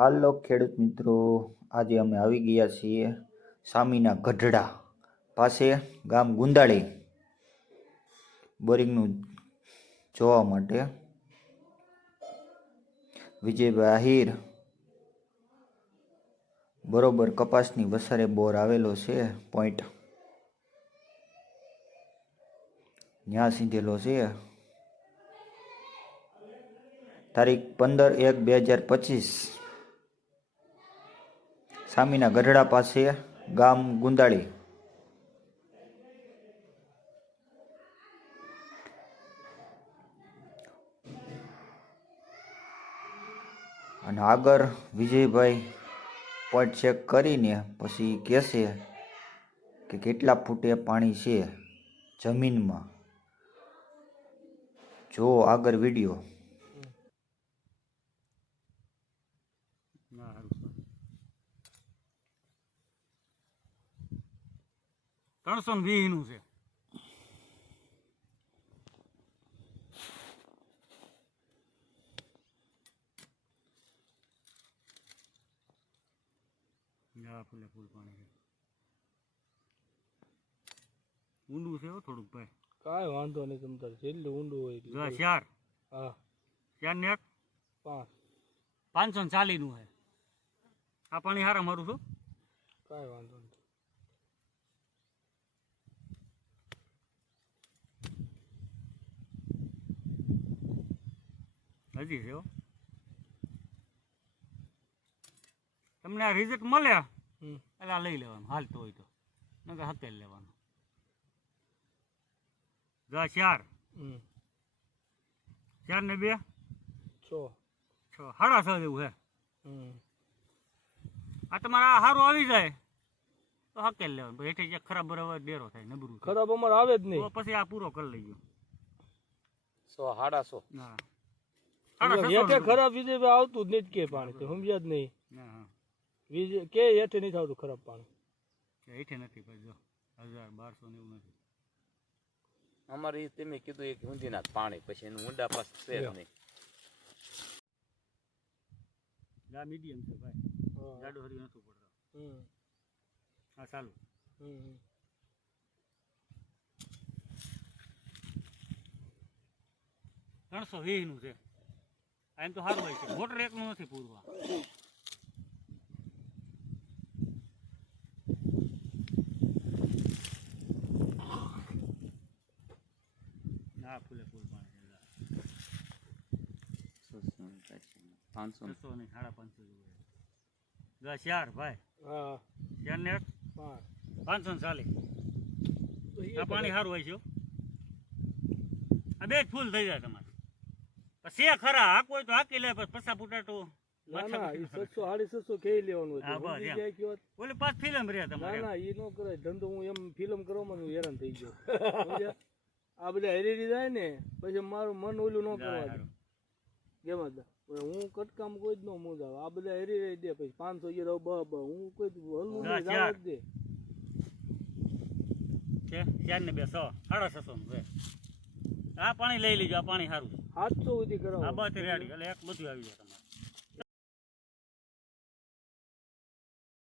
હાલો ખેડૂત મિત્રો, આજે અમે આવી ગયા છીએ સામીના ગઢડા પાસે ગામ ગુંદાળી બોરિંગનું જોવા માટે. વિજયભાઈ આહિર બરોબર કપાસની વસરે બોર આવેલો છે પોઈન્ટ ત્યાં સીધેલો છે. તારીખ 15/1/2025 સામીના ગઢડા પાસે ગામ ગુંદાળી. અને આગળ વિજયભાઈ પોઈન્ટ ચેક કરીને પછી કહેશે કે કેટલા ફૂટે પાણી છે જમીનમાં. જો આગળ વિડીયો. 320 નું છે. ફૂલે ફૂલ પાણી છે. ઊંડું છે થોડુંક ભાઈ. કાંઈ વાંધો નહીં, તમ તારે જેટલું ઊંડું હોય એટલું. ચાર. હા, 4 ને 5 540 નું છે. આ પાણી હારા મારું છું. કાંઈ વાંધો નહીં. હજી છે તમને આ રિઝલ્ટ મળે એટલે આ લઈ લેવાનું હાલતો હોય તો, નકર હકેલ લેવાનું. 4 ને 2 6 6.5 જેવું છે. આ તમારા સારું આવી જાય તો હકેલ લેવાનું, પછી હેઠે જે ખરાબ બરાબર ડેરો થાય નબરું ખરાબ અમારે આવે જ નહીં તો પછી આ પૂરો કરી લઈ ગયો. 100 હા હેઠે ખરાબ વિજય આવતું જ નહીં કે પાણી તો સમજ્યા જ નહીં. વિજય કે હેઠે નહીં આવતું ખરાબ પાણી, હેઠે નથી ભાઈ. જો 1000-1200 ને એવું નથી અમારે. તમે કીધું એક ઊંધીના પાણી પછી એનું ઊંડા પાસ છે નહીં. આ મીડિયમ છે ભાઈ, જાડો હરી નથી પડતો. હા ચાલુ. 320 નું છે. એમ તો સારું હોય છે, મોટર એકનું નથી પૂરવા. ના ફૂલે ફૂલ પાણી 500 નહીં 550 જેવું. 4 ભાઈ. હા 4 ને 540. આ પાણી સારું હોય છે. આ બે જ ફૂલ થઈ જાય તમારે. પછી ખરા હાક હોય તો હાકી લે, પછા ફૂટાટો ના ના, 700-750 કે લેવાનું હતું. ઓલી 5 ફિલ્મ રહ્યા તમારે. ના ના, એ નો કરાય ધંધો. હું એમ ફિલ્મ કરવામાં હું હેરાન થઈ ગયો. આ બધા હેરી જાય ને પછી મારું મન ઓલું ન કરવા દે. કેમ હતા હું કટકામ કોઈ જ ન મોજાવ. આ બધા હેરી રહી દે પછી 500 હું કોઈ હલવું નહીં જવા જ દે. 4 ને 2 6.5 નું છે. આ પાણી લઈ લીજો, આ પાણી સારું છે. 700 સુધી કરાવો. આ બસ રેડી એટલે એક બધું આવી જાય તમારે.